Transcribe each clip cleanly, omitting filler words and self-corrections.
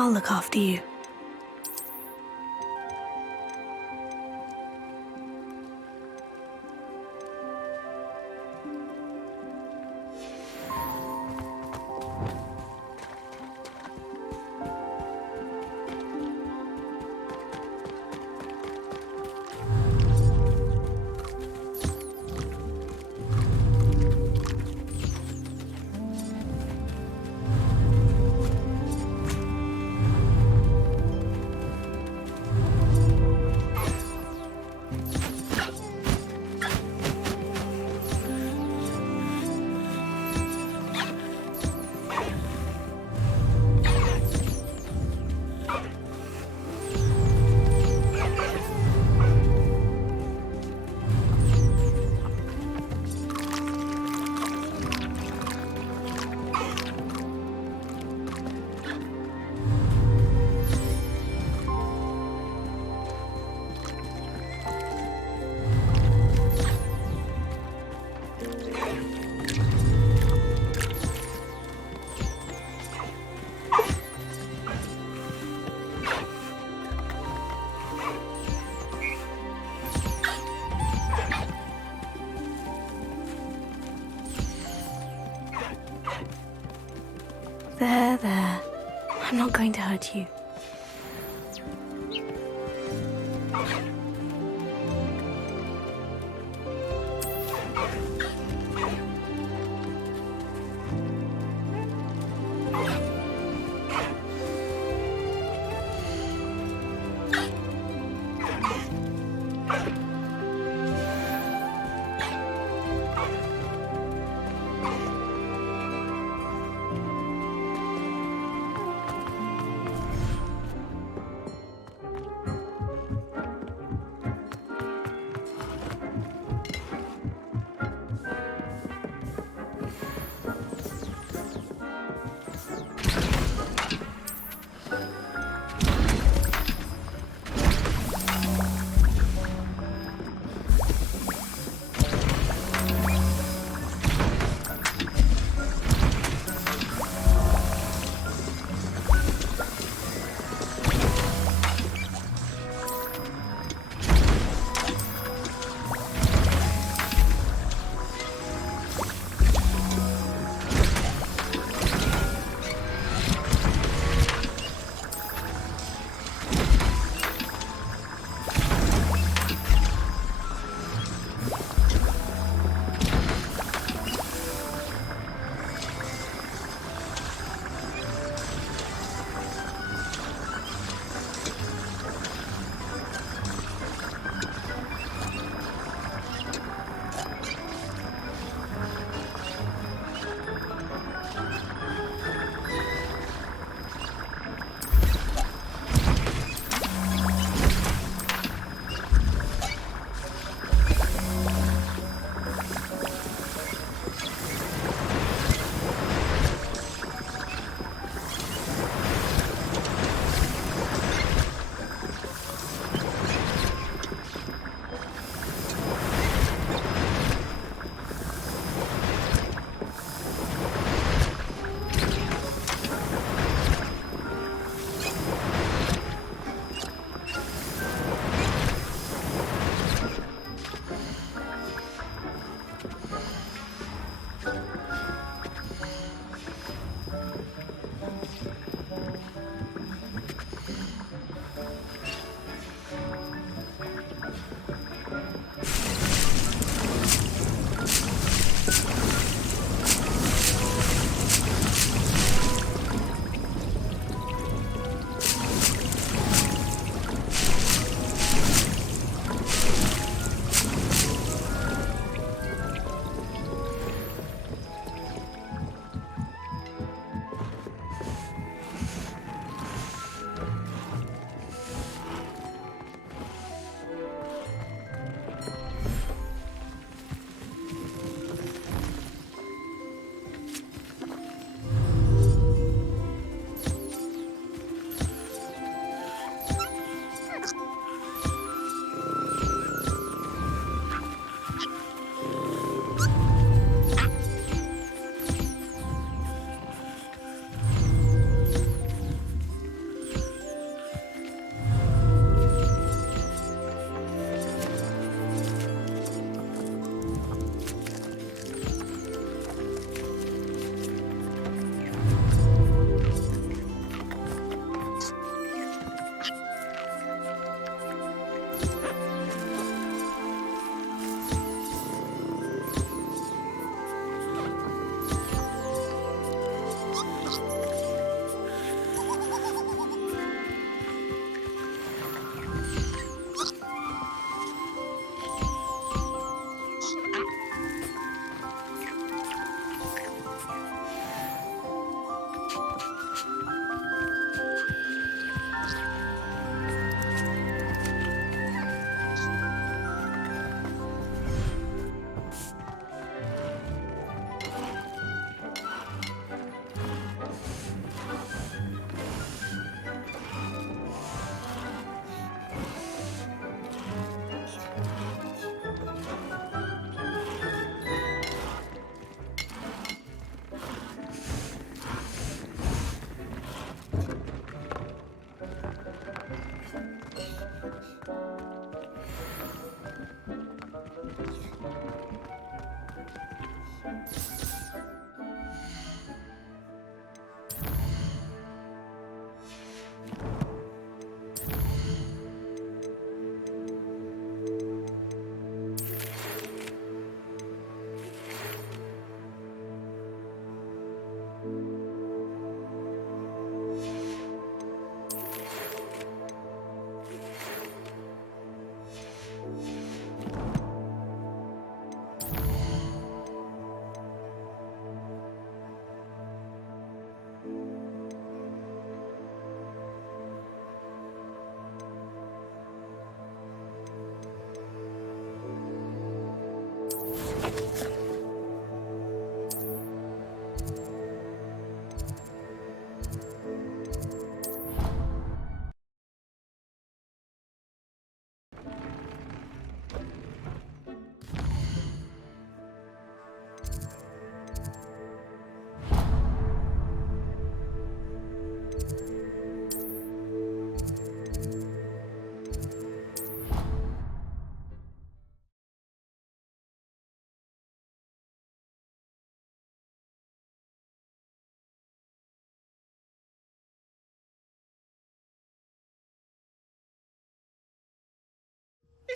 I'll look after you. There. I'm not going to hurt you.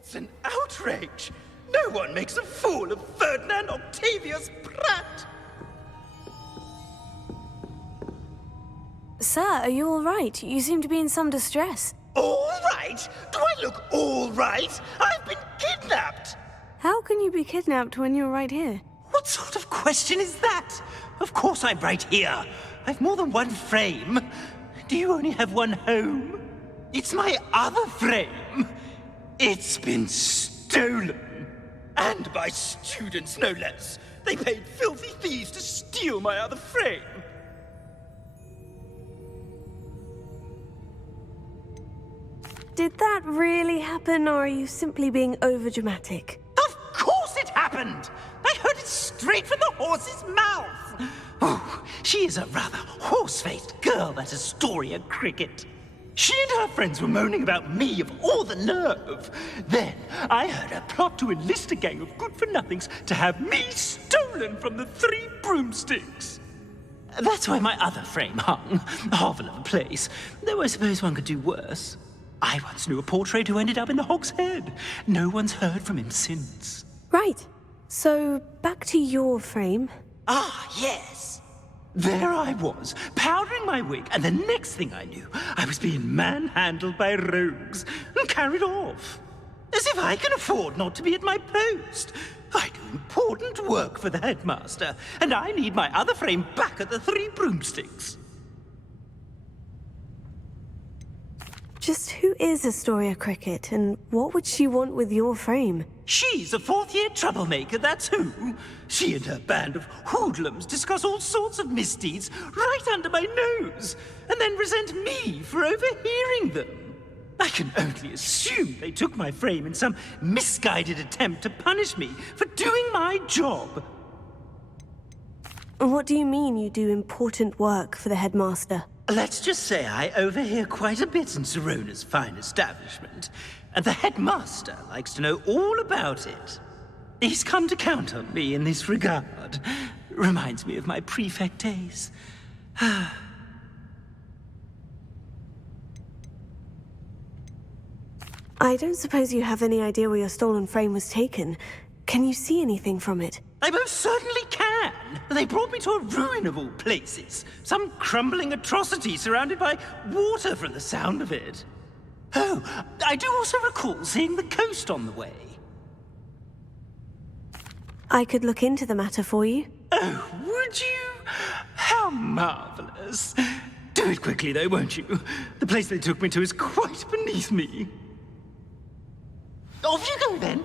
It's an outrage! No one makes a fool of Ferdinand Octavius Pratt! Sir, are you all right? You seem to be in some distress. All right? Do I look all right? I've been kidnapped! How can you be kidnapped when you're right here? What sort of question is that? Of course I'm right here. I've more than one frame. Do you only have one home? It's my other frame. It's been stolen. And by students, no less. They paid filthy thieves to steal my other frame. Did that really happen, or are you simply being overdramatic? Of course it happened! I heard it straight from the horse's mouth! Oh, she is a rather horse-faced girl, that Astoria Cricket. She and her friends were moaning about me of all the nerve. Then I heard her plot to enlist a gang of good-for-nothings to have me stolen from the Three Broomsticks. That's why my other frame hung. Hovel of a place, though I suppose one could do worse. I once knew a portrait who ended up in the Hog's Head. No one's heard from him since. Right. So, back to your frame. Ah, yes. There I was, powdering my wig, and the next thing I knew, I was being manhandled by rogues and carried off. As if I can afford not to be at my post. I do important work for the headmaster, and I need my other frame back at the Three Broomsticks. Just who is Astoria Cricket, and what would she want with your frame? She's a fourth-year troublemaker, that's who. She and her band of hoodlums discuss all sorts of misdeeds right under my nose, and then resent me for overhearing them. I can only assume they took my frame in some misguided attempt to punish me for doing my job. What do you mean you do important work for the headmaster? Let's just say I overhear quite a bit in Serona's fine establishment, and the headmaster likes to know all about it. He's come to count on me in this regard. Reminds me of my prefect days. I don't suppose you have any idea where your stolen frame was taken. Can you see anything from it? I most certainly can. They brought me to a ruin of all places. Some crumbling atrocity surrounded by water from the sound of it. Oh, I do also recall seeing the coast on the way. I could look into the matter for you. Oh, would you? How marvelous. Do it quickly, though, won't you? The place they took me to is quite beneath me. Off you go, then.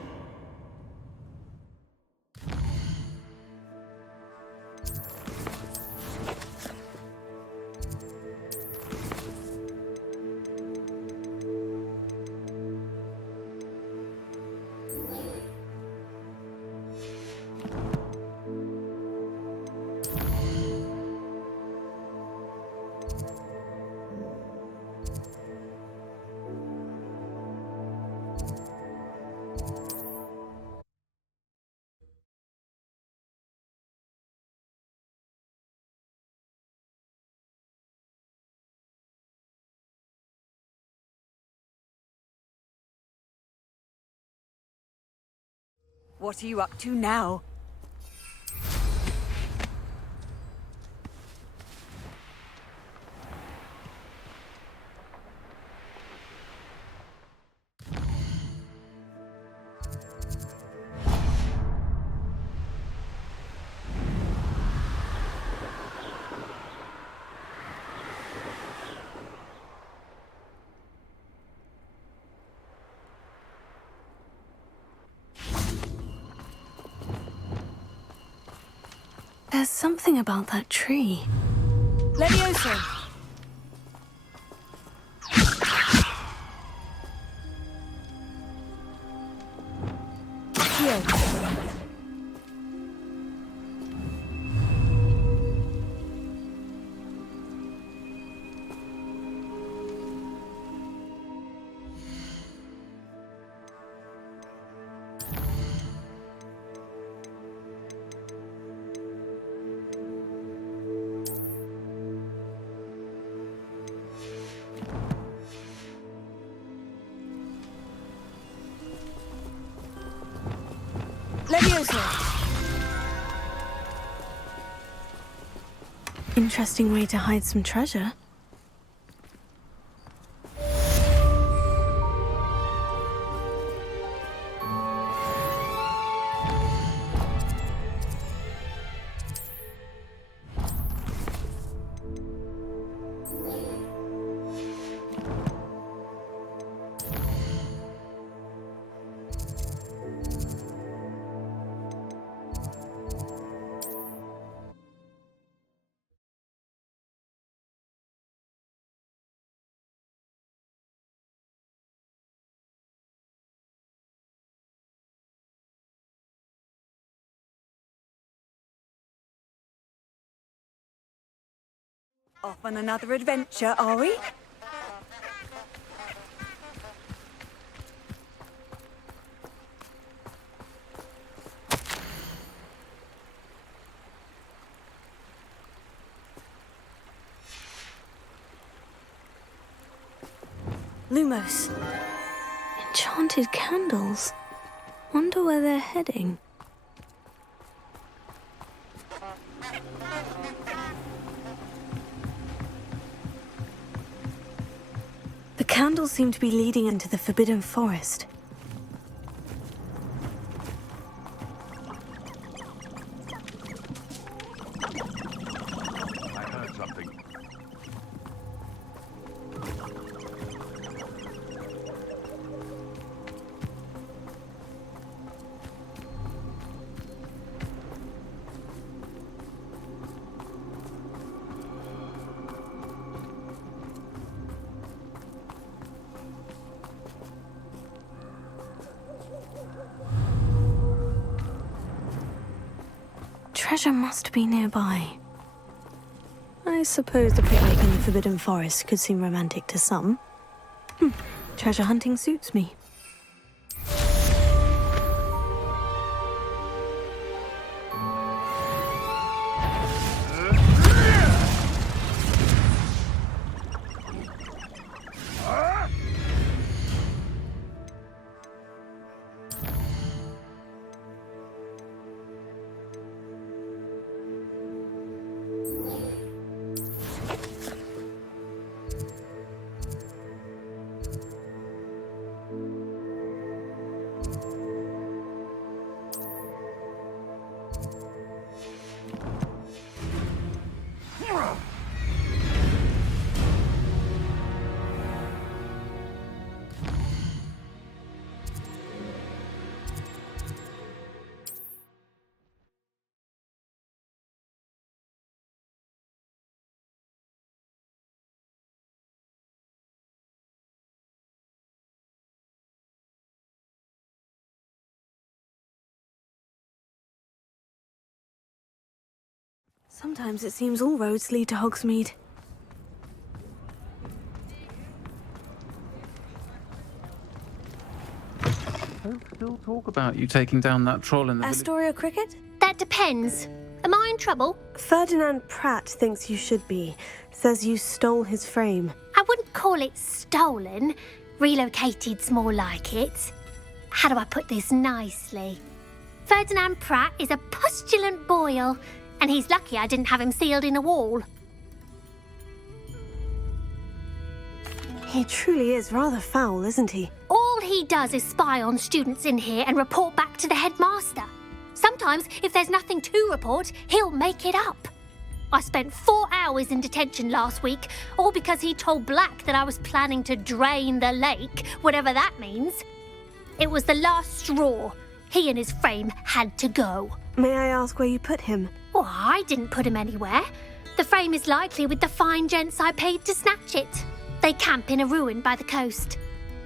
What are you up to now? There's something about that tree. Levioso! Here. Leviosa! Interesting way to hide some treasure. Off on another adventure, are we? Lumos. Enchanted candles. Wonder where they're heading. The candles seem to be leading into the Forbidden Forest. I heard something. Treasure must be nearby. I suppose the picnic in the Forbidden Forest could seem romantic to some. Treasure hunting suits me. Sometimes it seems all roads lead to Hogsmeade. Folks still talk about you taking down that troll in the village. Astoria Cricket? That depends. Am I in trouble? Ferdinand Pratt thinks you should be. Says you stole his frame. I wouldn't call it stolen. Relocated's more like it. How do I put this nicely? Ferdinand Pratt is a pustulant boil, and he's lucky I didn't have him sealed in a wall. He truly is rather foul, isn't he? All he does is spy on students in here and report back to the headmaster. Sometimes, if there's nothing to report, he'll make it up. I spent 4 hours in detention last week, all because he told Black that I was planning to drain the lake, whatever that means. It was the last straw. He and his frame had to go. May I ask where you put him? Well, I didn't put him anywhere. The frame is likely with the fine gents I paid to snatch it. They camp in a ruin by the coast.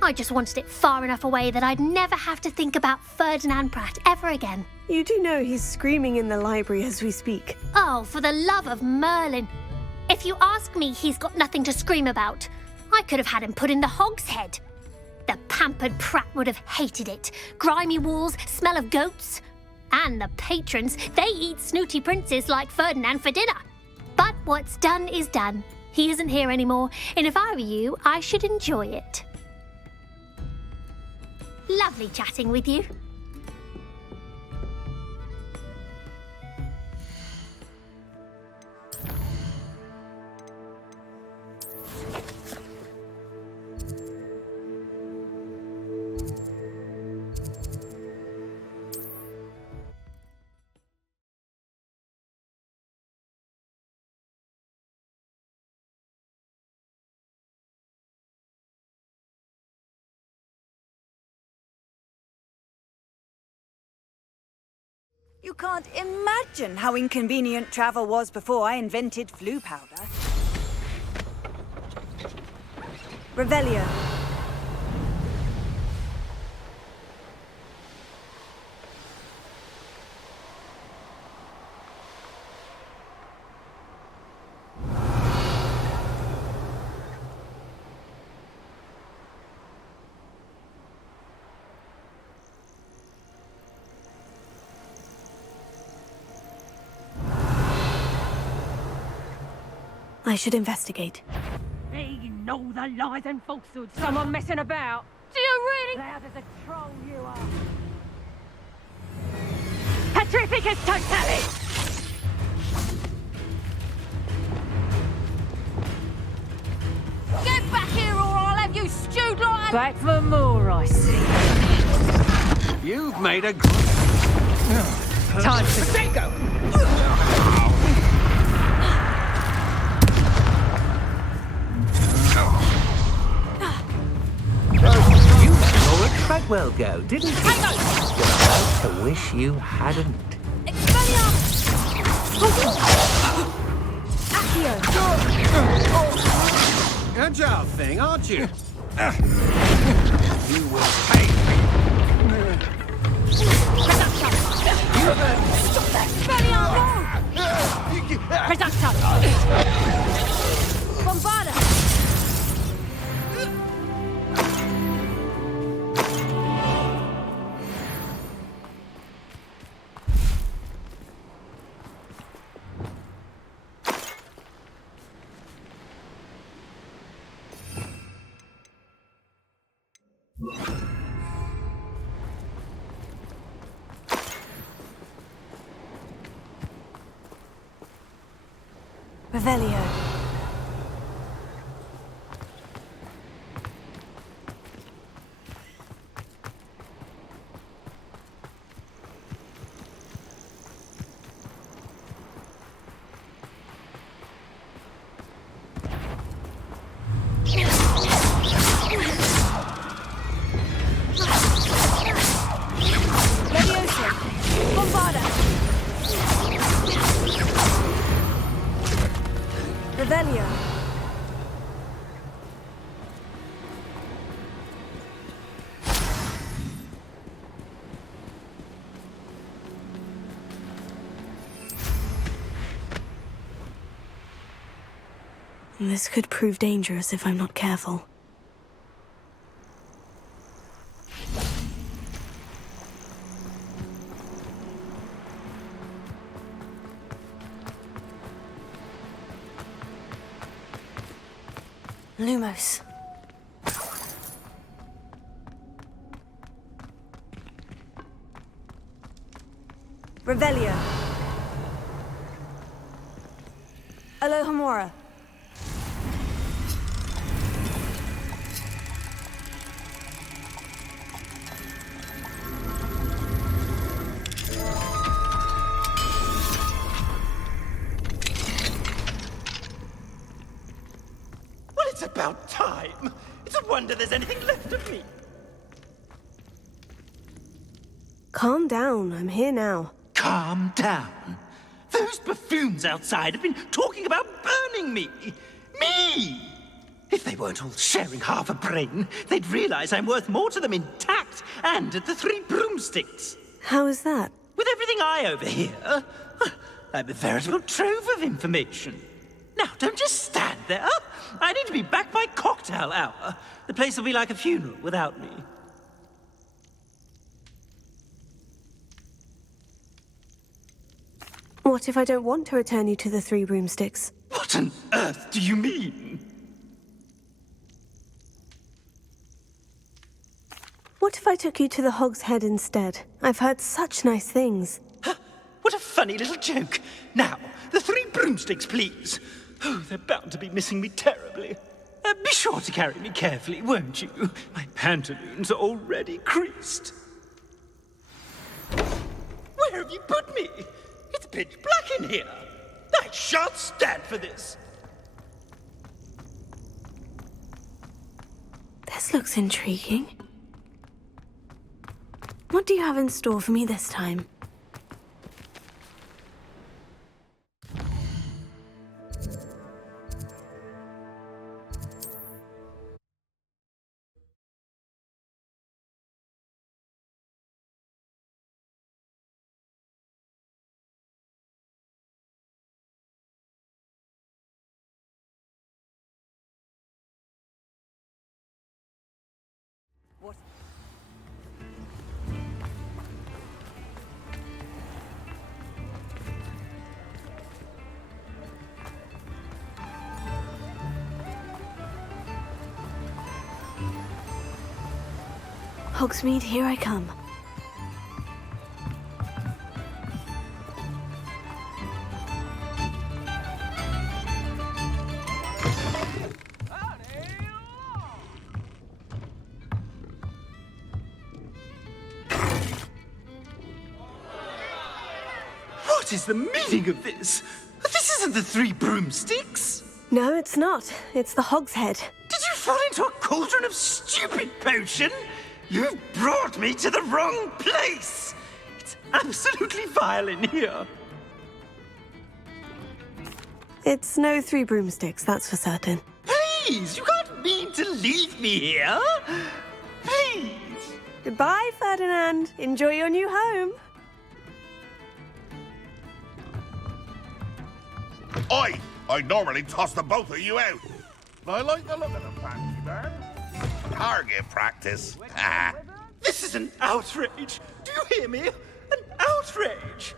I just wanted it far enough away that I'd never have to think about Ferdinand Pratt ever again. You do know he's screaming in the library as we speak. Oh, for the love of Merlin. If you ask me, he's got nothing to scream about. I could have had him put in the hogshead. The pampered Pratt would have hated it. Grimy walls, smell of goats. And the patrons, they eat snooty princes like Ferdinand for dinner. But what's done is done. He isn't here anymore, and if I were you, I should enjoy it. Lovely chatting with you. You can't imagine how inconvenient travel was before I invented flu powder. Revelio. I should investigate. You know the lies and falsehoods. Someone messing about. Do you really? Loud as a troll you are. Petrificus totalis! Get back here or I'll have you stewed like... Back for more, I see. You've made a... Time to go. You saw it quite well go, didn't you? You're about to wish you hadn't. Agile thing, aren't you? You will pay me. Reducto! Bombarda! Revelio. Revelio. This could prove dangerous if I'm not careful. Lumos. Revelio. Alohomora. It's about time. It's a wonder there's anything left of me. Calm down. I'm here now. Calm down. Those buffoons outside have been talking about burning me. Me! If they weren't all sharing half a brain, they'd realize I'm worth more to them intact and at the Three Broomsticks. How is that? With everything I overhear, I'm a veritable trove of information. Now, don't just stand there. I need to be back by cocktail hour. The place will be like a funeral without me. What if I don't want to return you to the Three Broomsticks? What on earth do you mean? What if I took you to the Hog's Head instead? I've heard such nice things. What a funny little joke. Now, the Three Broomsticks, please. Oh, they're bound to be missing me terribly. Be sure to carry me carefully, won't you? My pantaloons are already creased. Where have you put me? It's pitch black in here. I shan't stand for this. This looks intriguing. What do you have in store for me this time? What? Hogsmeade, here I come. What is the meaning of this? This isn't the Three Broomsticks! No, it's not. It's the Hogshead. Did you fall into a cauldron of stupid potion? You've brought me to the wrong place! It's absolutely vile in here. It's no Three Broomsticks, that's for certain. Please, you can't mean to leave me here. Please. Goodbye, Ferdinand. Enjoy your new home. I'd normally toss the both of you out. But I like the look of the fancy man. Target practice. This is an outrage. Do you hear me? An outrage.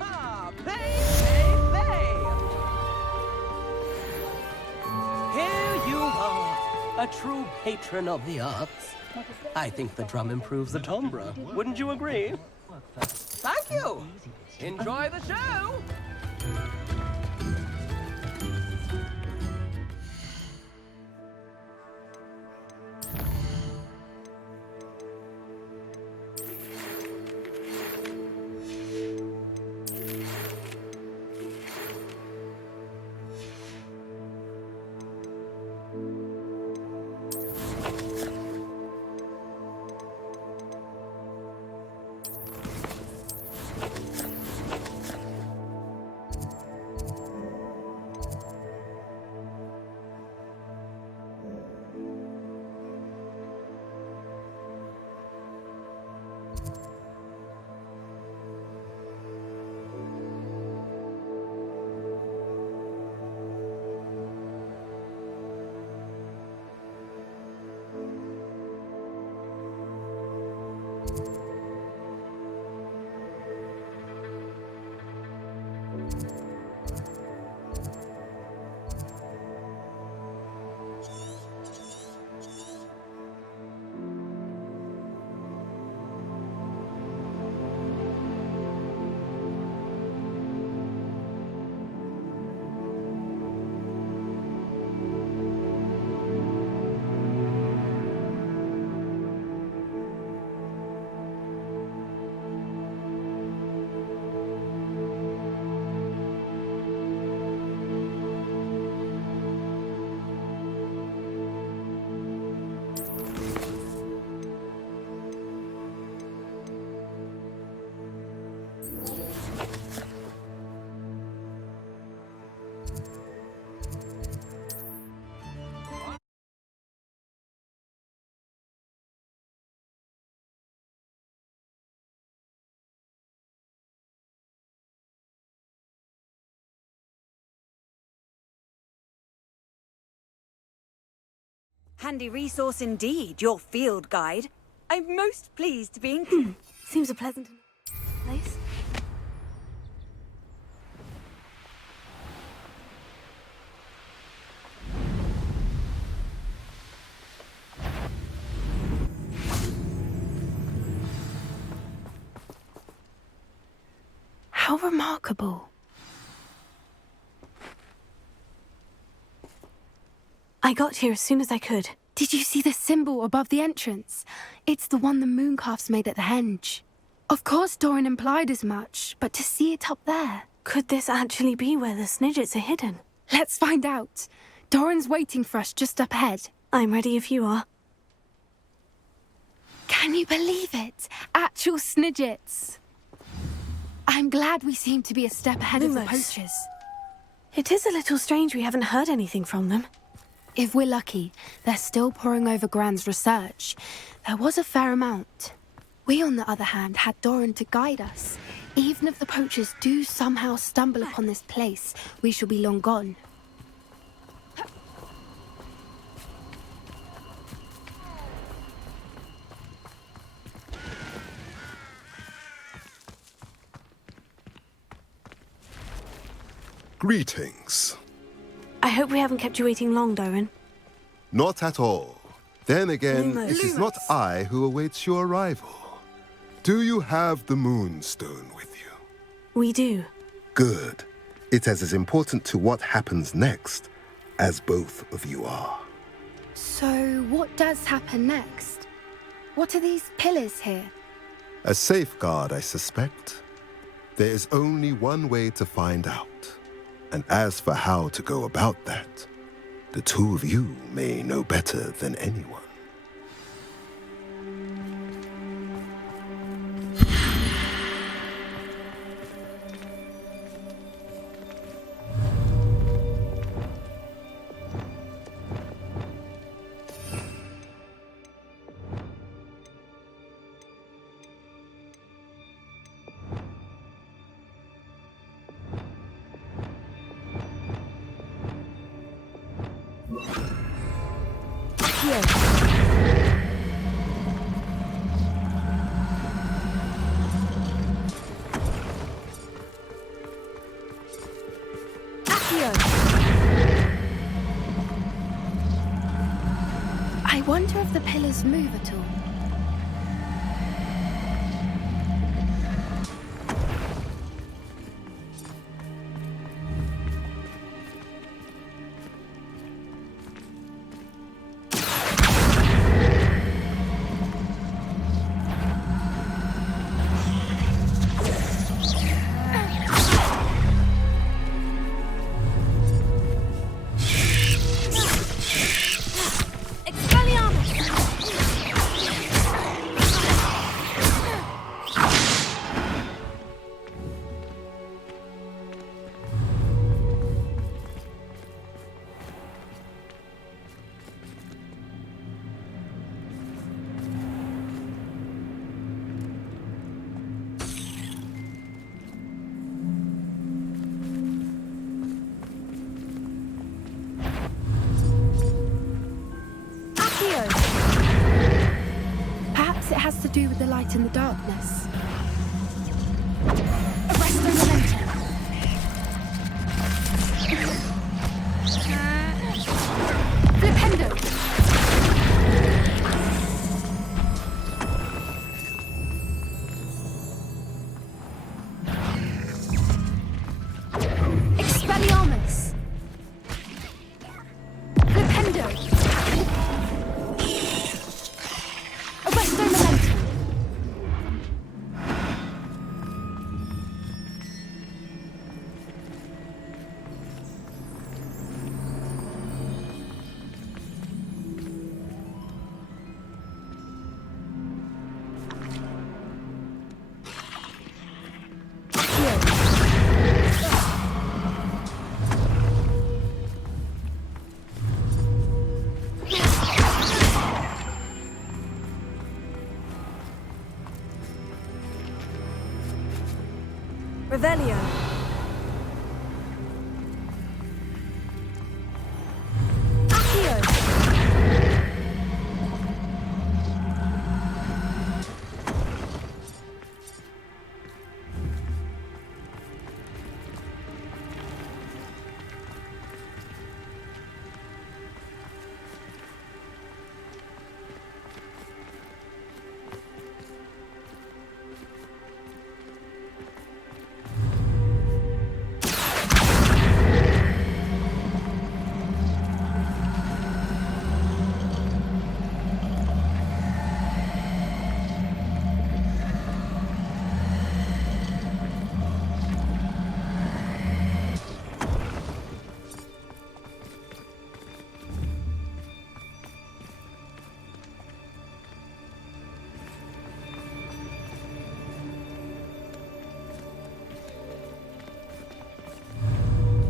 Ah, baby! Here you are, a true patron of the arts. I think the drum improves the timbre. Wouldn't you agree? Thank you! Enjoy the show! Handy resource indeed, your field guide. I'm most pleased to be included. Seems a pleasant place. How remarkable. I got here as soon as I could. Did you see the symbol above the entrance? It's the one the mooncalfs made at the henge. Of course Doran implied as much, but to see it up there... Could this actually be where the Snidgets are hidden? Let's find out. Doran's waiting for us just up ahead. I'm ready if you are. Can you believe it? Actual Snidgets. I'm glad we seem to be a step ahead of the poachers. It is a little strange we haven't heard anything from them. If we're lucky, they're still poring over Gran's research. There was a fair amount. We, on the other hand, had Doran to guide us. Even if the poachers do somehow stumble upon this place, we shall be long gone. Greetings. I hope we haven't kept you waiting long, Doran. Not at all. Then again, Lumos. it is not I who awaits your arrival. Do you have the Moonstone with you? We do. Good. It is as important to what happens next as both of you are. So, what does happen next? What are these pillars here? A safeguard, I suspect. There is only one way to find out. And as for how to go about that, the two of you may know better than anyone. I wonder if the pillars move at all. Perhaps it has to do with the light in the darkness. Arrest the momentum. Flipendo. Expelliarmus. Flipendo. Arresto momentum. Revelio. Accio.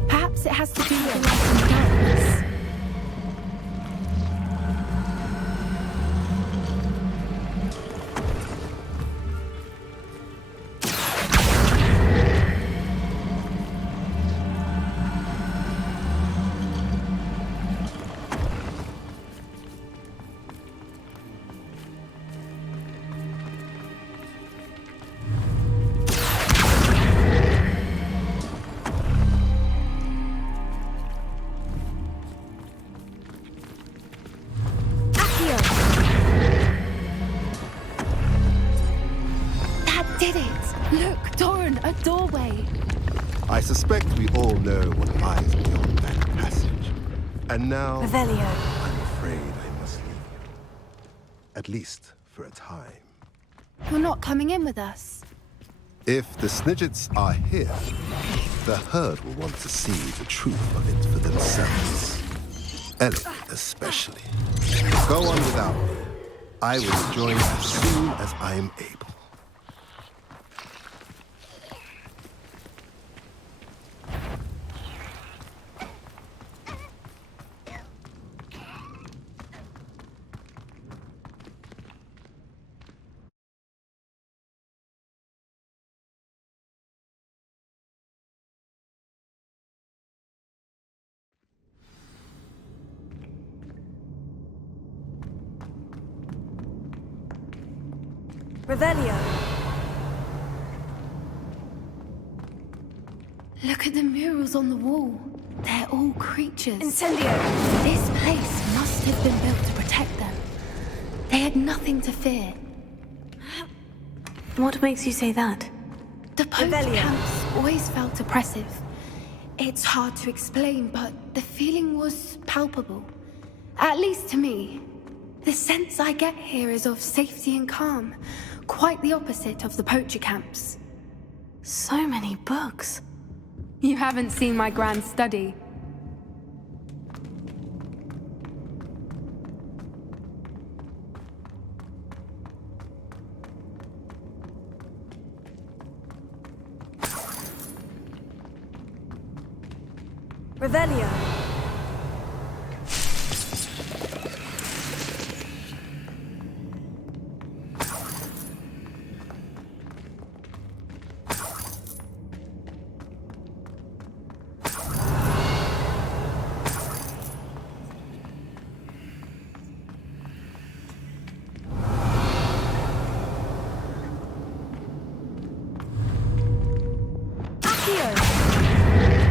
Perhaps it has to do with the light in the darkness. I suspect we all know what lies beyond that passage. And now, Revelio. I'm afraid I must leave you. At least for a time. You're not coming in with us. If the Snidgets are here, the herd will want to see the truth of it for themselves. Ellie, especially. Go on without me. I will join as soon as I am able. Revelio. Look at the murals on the wall. They're all creatures. Incendio. This place must have been built to protect them. They had nothing to fear. What makes you say that? The poacher Revelio. camps always felt oppressive. It's hard to explain, but the feeling was palpable. At least to me. The sense I get here is of safety and calm. Quite the opposite of the poacher camps. So many books. You haven't seen my grand study. Revelio.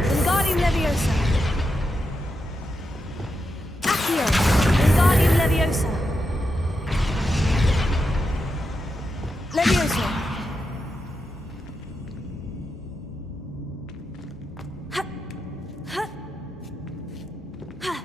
Wingardium Leviosa. Accio. Wingardium Leviosa. Leviosa. Ha. Ha. Ha.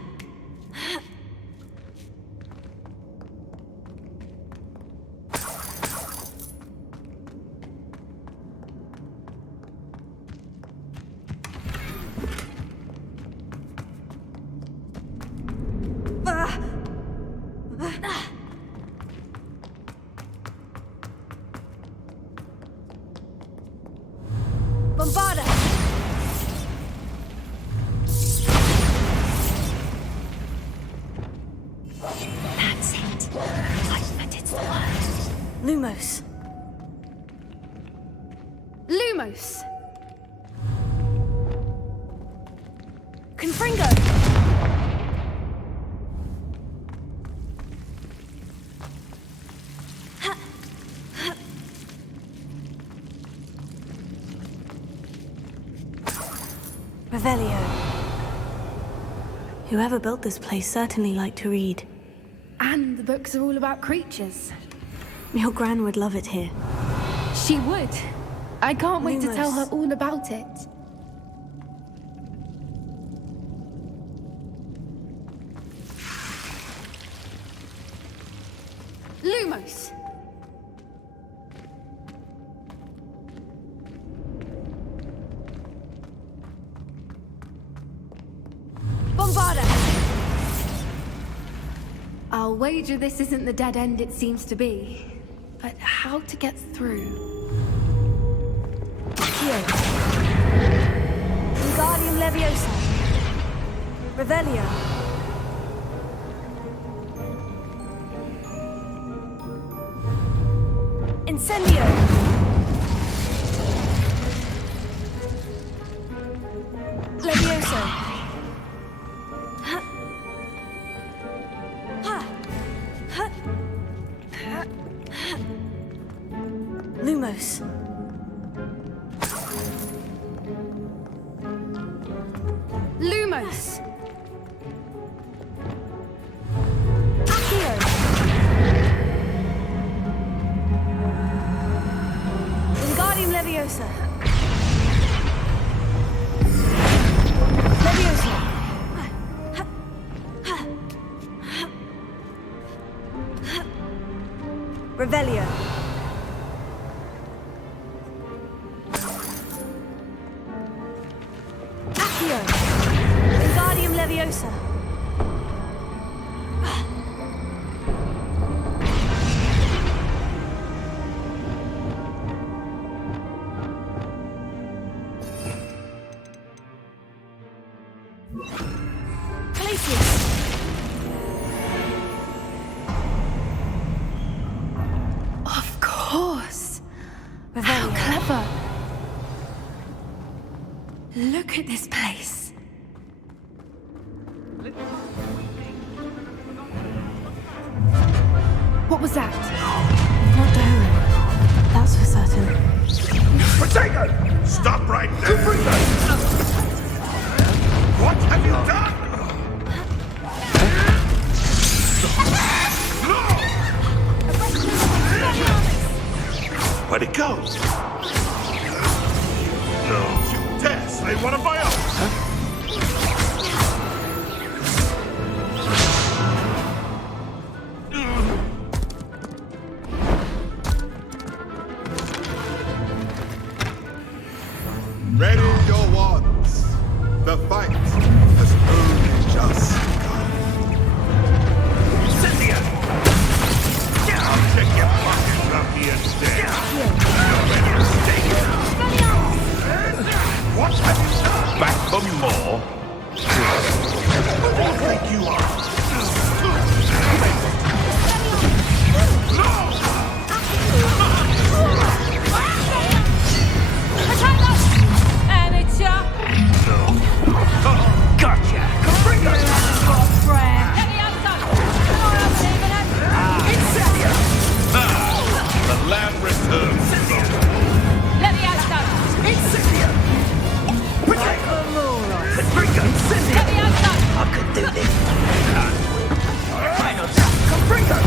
Bombarda! That's it. I bet it's the word. Lumos. Lumos! Confringo! Ha. Ha. Revelio. Whoever built this place certainly liked to read. And the books are all about creatures. Your Gran would love it here. She would. I can't wait to tell her Lumos. all about it. Lumos! Bombarda! I'll wager this isn't the dead end it seems to be. But how to get through? Accio. Wingardium Leviosa. Revelio. Incendio. Levioso. Ha. Ha. Ha. Ha. Ha. Lumos. Lumos! Accio. Wingardium Leviosa. closer. Of course. How clever. Look at this place. What was that? Not Doran. That's for certain. Potato! Stop right there! What have you done? No! Where'd it go? No, you dare slay one of my own! Ready your wands. The fight has only just begun. Cynthia! I'll check your pockets, Rumpy, instead. You're ready to stay here. What have you done? Back for more? Who do you think you are? No! Amateur! No. Oh, gotcha! Bring us! The lamb returns. Let me outside! Cynthia! Bring us! Cynthia! Let me outside! I could do this. Final time. Bring us!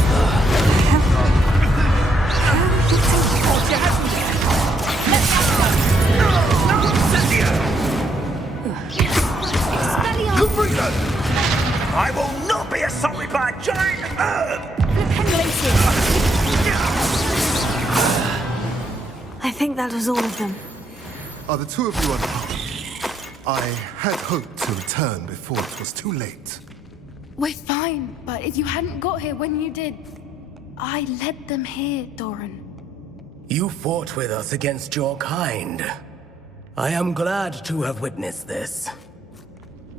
Cynthia! Bring us! I will not be assaulted by a giant herb! I think that was all of them. Are the two of you unharmed? I had hoped to return before it was too late. We're fine, but if you hadn't got here when you did, I led them here, Doran. You fought with us against your kind. I am glad to have witnessed this.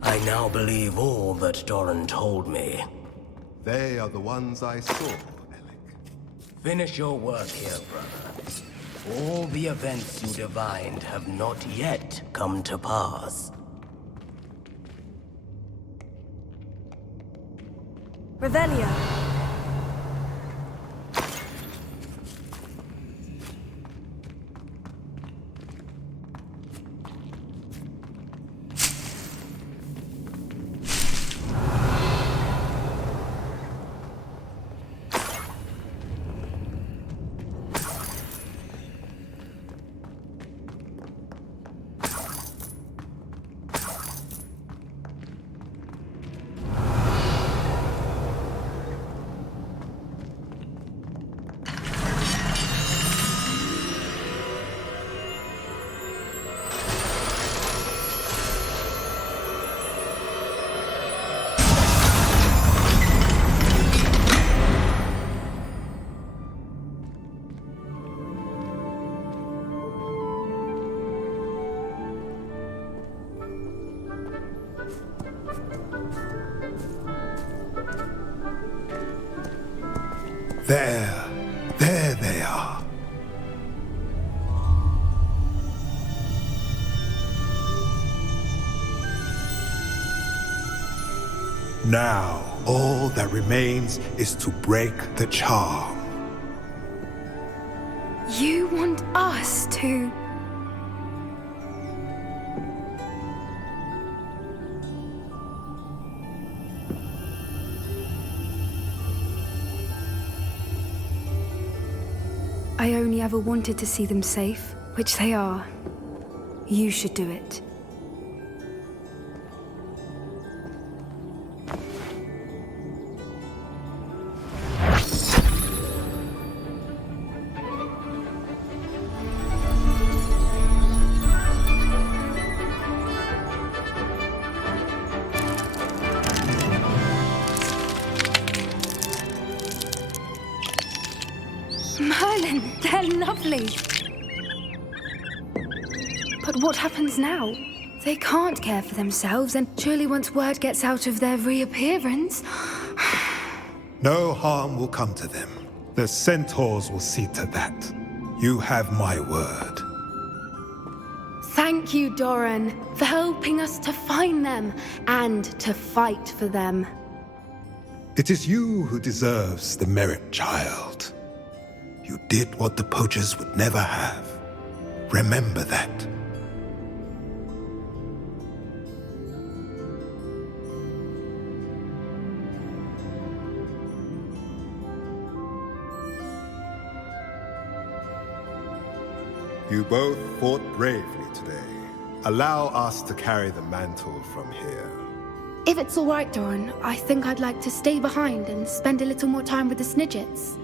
I now believe all that Doran told me. They are the ones I saw, Alec. Finish your work here, brother. All the events you divined have not yet come to pass. Revelio. There they are. Now, all that remains is to break the charm. You want us to... I only ever wanted to see them safe, which they are. You should do it. lovely. But what happens now? They can't care for themselves, and surely once word gets out of their reappearance... No harm will come to them. The centaurs will see to that. You have my word. Thank you, Doran, for helping us to find them and to fight for them. It is you who deserves the merit, child. You did what the poachers would never have. Remember that. You both fought bravely today. Allow us to carry the mantle from here. If it's all right, Doran, I think I'd like to stay behind and spend a little more time with the Snidgets.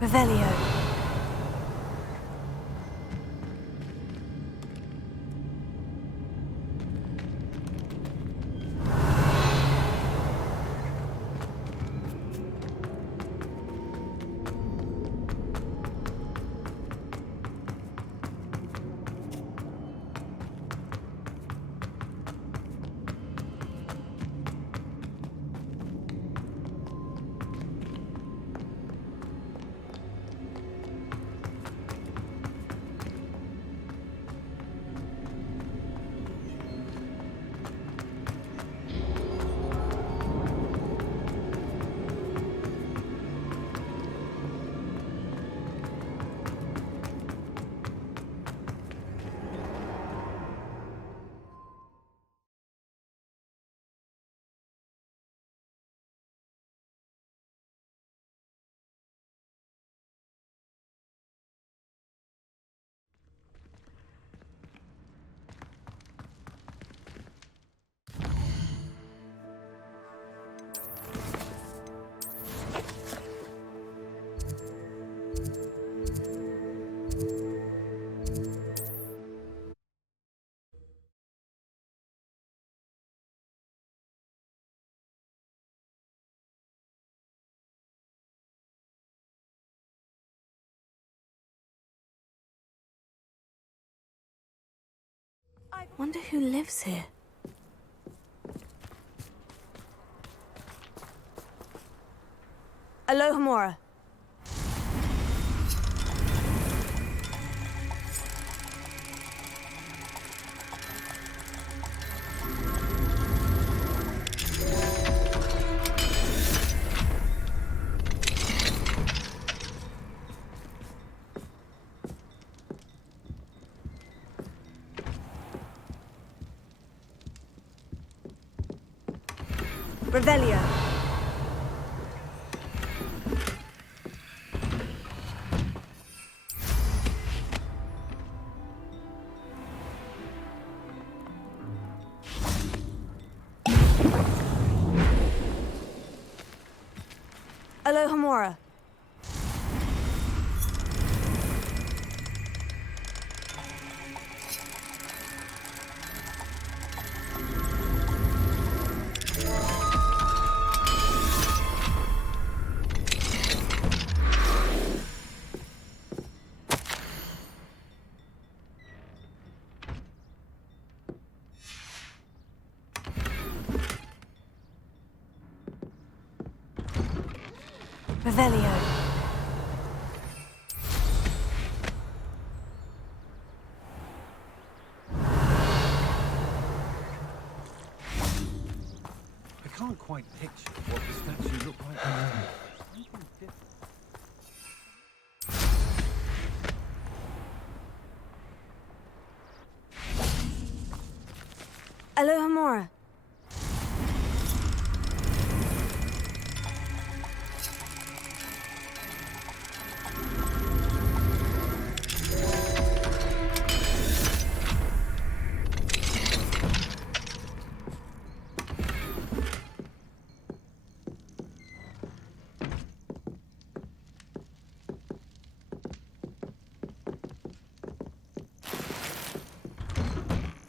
Revelio. I wonder who lives here. Alohomora. Revelio. Alohomora. Revelio. I can't quite picture what the statue looked like before. Something different. Alohomora.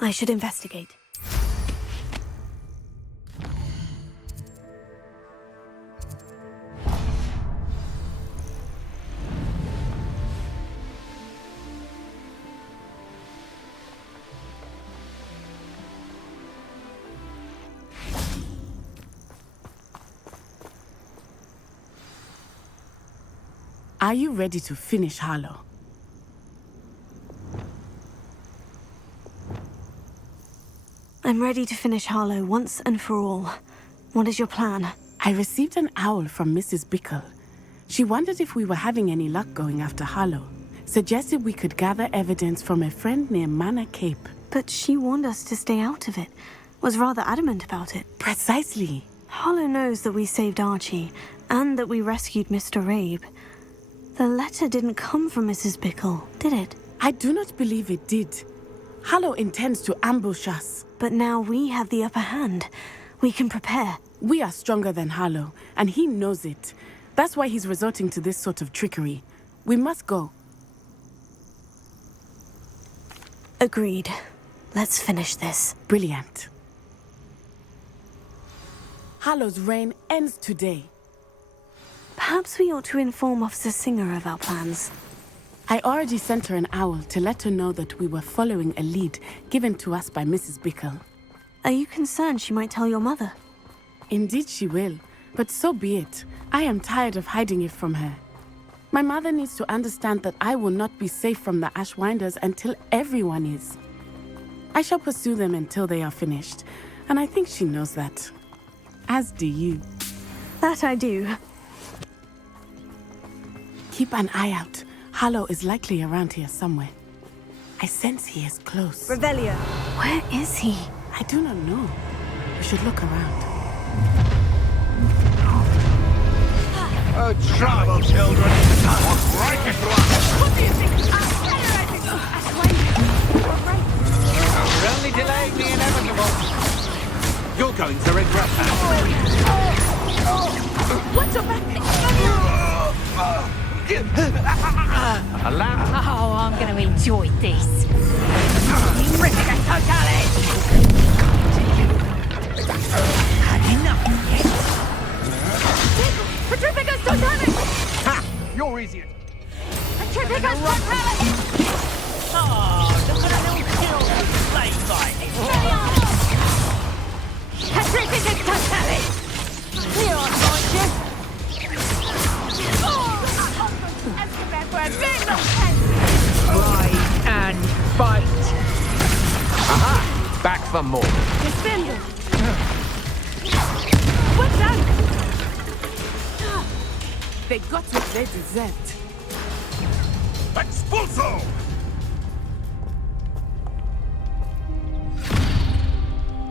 I should investigate. Are you ready to finish Harlow? I'm ready to finish Harlow once and for all. What is your plan? I received an owl from Mrs. Bickle. She wondered if we were having any luck going after Harlow. Suggested we could gather evidence from a friend near Manor Cape. But she warned us to stay out of it. Was rather adamant about it. Precisely. Harlow knows that we saved Archie, and that we rescued Mr. Rabe. The letter didn't come from Mrs. Bickle, did it? I do not believe it did. Harlow intends to ambush us. But now we have the upper hand. We can prepare. We are stronger than Harlow, and he knows it. That's why he's resorting to this sort of trickery. We must go. Agreed. Let's finish this. Brilliant. Harlow's reign ends today. Perhaps we ought to inform Officer Singer of our plans. I already sent her an owl to let her know that we were following a lead given to us by Mrs. Bickle. Are you concerned she might tell your mother? Indeed she will, but so be it. I am tired of hiding it from her. My mother needs to understand that I will not be safe from the Ashwinders until everyone is. I shall pursue them until they are finished, and I think she knows that. As do you. That I do. Keep an eye out. Harlow is likely around here somewhere. I sense he is close. Revelio. Where is he? I do not know. We should look around. Oh, trouble, children! Right into us! What do you think? You're only delaying the inevitable. You're going to regret that. What's your back? Oh, I'm going to enjoy this. Terrific totality! Had enough yet? Petrificus totality! Ha! You're easier. Petrificus totality! Oh, look at a little kill play fighting. Petrificus totality! Here on launcher! Try and bite. Aha! Back for more. Defender. What's that? They got what they deserved. Expulso!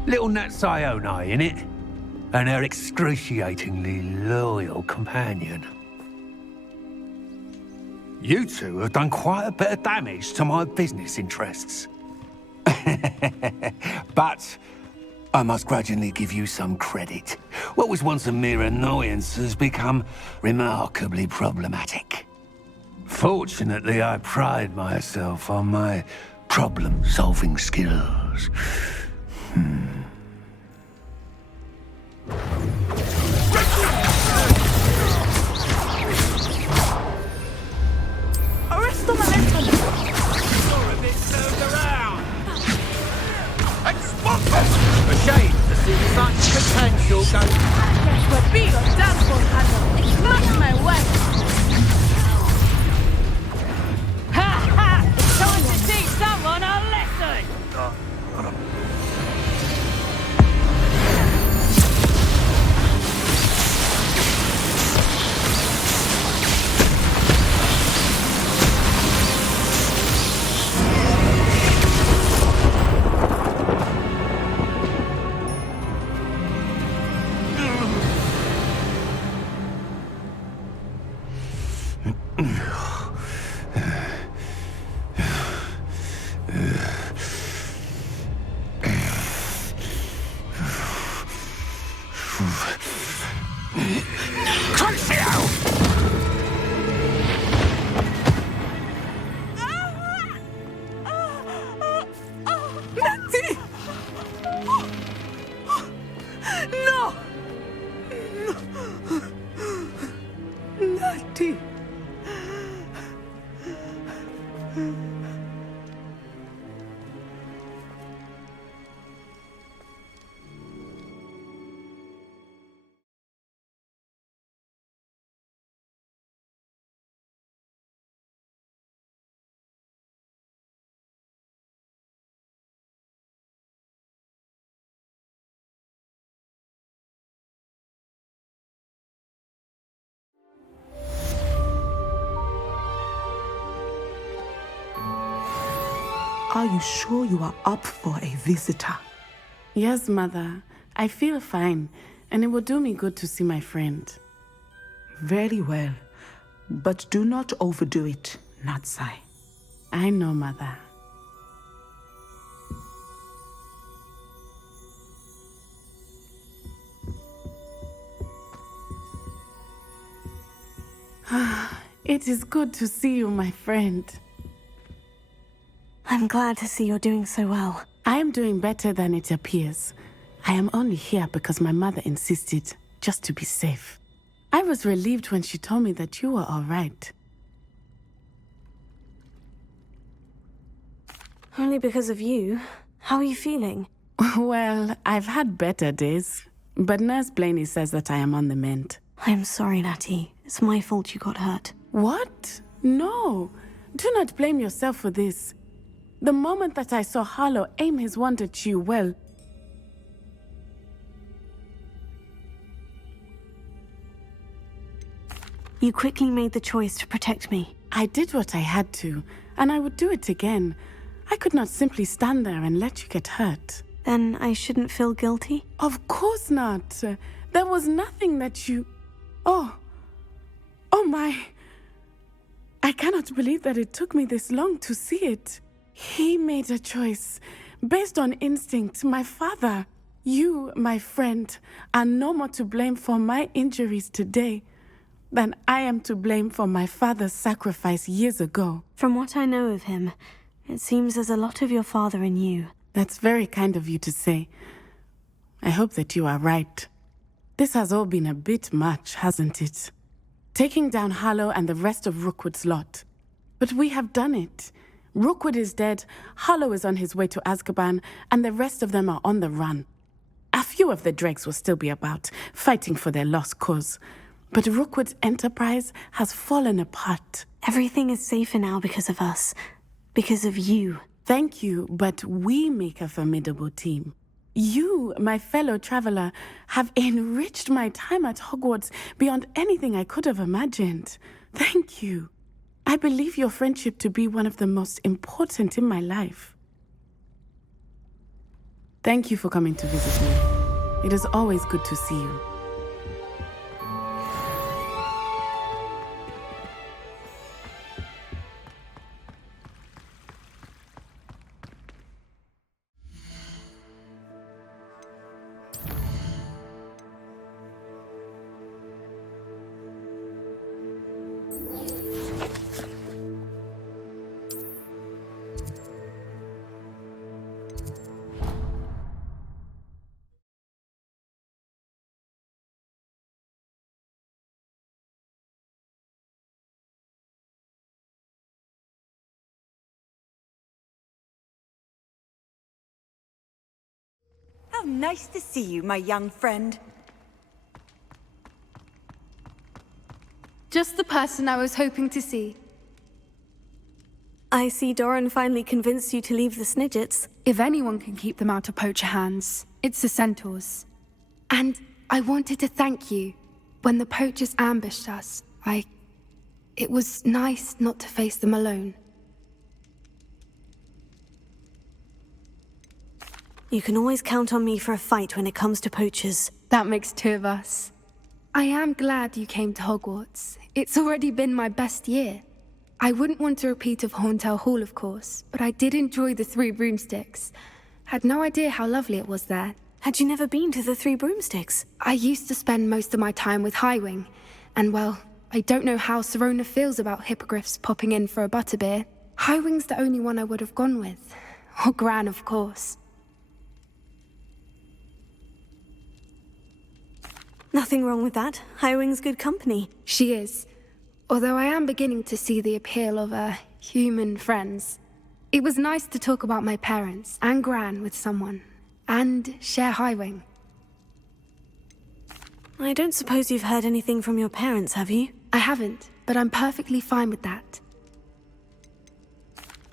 Little Nat Sione, innit? And her excruciatingly loyal companion. You two have done quite a bit of damage to my business interests. But I must grudgingly give you some credit. What was once a mere annoyance has become remarkably problematic. Fortunately, I pride myself on my problem-solving skills. A shame to see such potential go. But be your downfall, Harlow. It's not my way. Ha ha! It's time to teach someone a lesson. Natty! Natty. Are you sure you are up for a visitor? Yes, Mother. I feel fine, and it will do me good to see my friend. Very well. But do not overdo it, Natsai. I know, Mother. It is good to see you, my friend. I'm glad to see you're doing so well. I am doing better than it appears. I am only here because my mother insisted, just to be safe. I was relieved when she told me that you were all right. Only because of you. How are you feeling? Well, I've had better days, but Nurse Blaney says that I am on the mend. I'm sorry, Natty. It's my fault you got hurt. What? No. Do not blame yourself for this. The moment that I saw Harlow aim his wand at you, well... You quickly made the choice to protect me. I did what I had to, and I would do it again. I could not simply stand there and let you get hurt. Then I shouldn't feel guilty? Of course not. There was nothing that you... Oh my... I cannot believe that it took me this long to see it. He made a choice based on instinct. My father, you, my friend, are no more to blame for my injuries today than I am to blame for my father's sacrifice years ago. From what I know of him, it seems there's a lot of your father in you. That's very kind of you to say. I hope that you are right. This has all been a bit much, hasn't it? Taking down Harlow and the rest of Rookwood's lot. But we have done it. Rookwood is dead, Harlow is on his way to Azkaban, and the rest of them are on the run. A few of the dregs will still be about, fighting for their lost cause. But Rookwood's enterprise has fallen apart. Everything is safer now because of us. Because of you. Thank you, but we make a formidable team. You, my fellow traveler, have enriched my time at Hogwarts beyond anything I could have imagined. Thank you. I believe your friendship to be one of the most important in my life. Thank you for coming to visit me. It is always good to see you. How nice to see you, my young friend. Just the person I was hoping to see. I see Doran finally convinced you to leave the Snidgets. If anyone can keep them out of poacher hands, it's the Centaurs. And I wanted to thank you. When the poachers ambushed us, it was nice not to face them alone. You can always count on me for a fight when it comes to poachers. That makes two of us. I am glad you came to Hogwarts. It's already been my best year. I wouldn't want a repeat of Horntail Hall, of course, but I did enjoy the Three Broomsticks. Had no idea how lovely it was there. Had you never been to the Three Broomsticks? I used to spend most of my time with Highwing, and well, I don't know how Serona feels about hippogriffs popping in for a butterbeer. Highwing's the only one I would have gone with. Or Gran, of course. Nothing wrong with that. Highwing's good company. She is. Although I am beginning to see the appeal of human friends. It was nice to talk about my parents and Gran with someone. And share Highwing. I don't suppose you've heard anything from your parents, have you? I haven't, but I'm perfectly fine with that.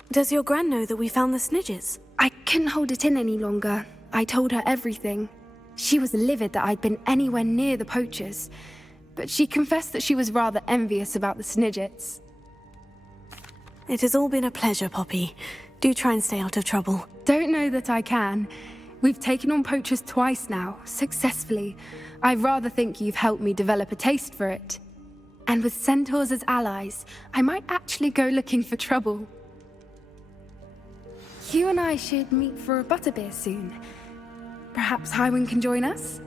Does your Gran know that we found the Snidges? I couldn't hold it in any longer. I told her everything. She was livid that I'd been anywhere near the poachers, but she confessed that she was rather envious about the Snidgets. It has all been a pleasure, Poppy. Do try and stay out of trouble. Don't know that I can. We've taken on poachers twice now, successfully. I rather think you've helped me develop a taste for it. And with centaurs as allies, I might actually go looking for trouble. You and I should meet for a butterbeer soon. Perhaps Highwing can join us?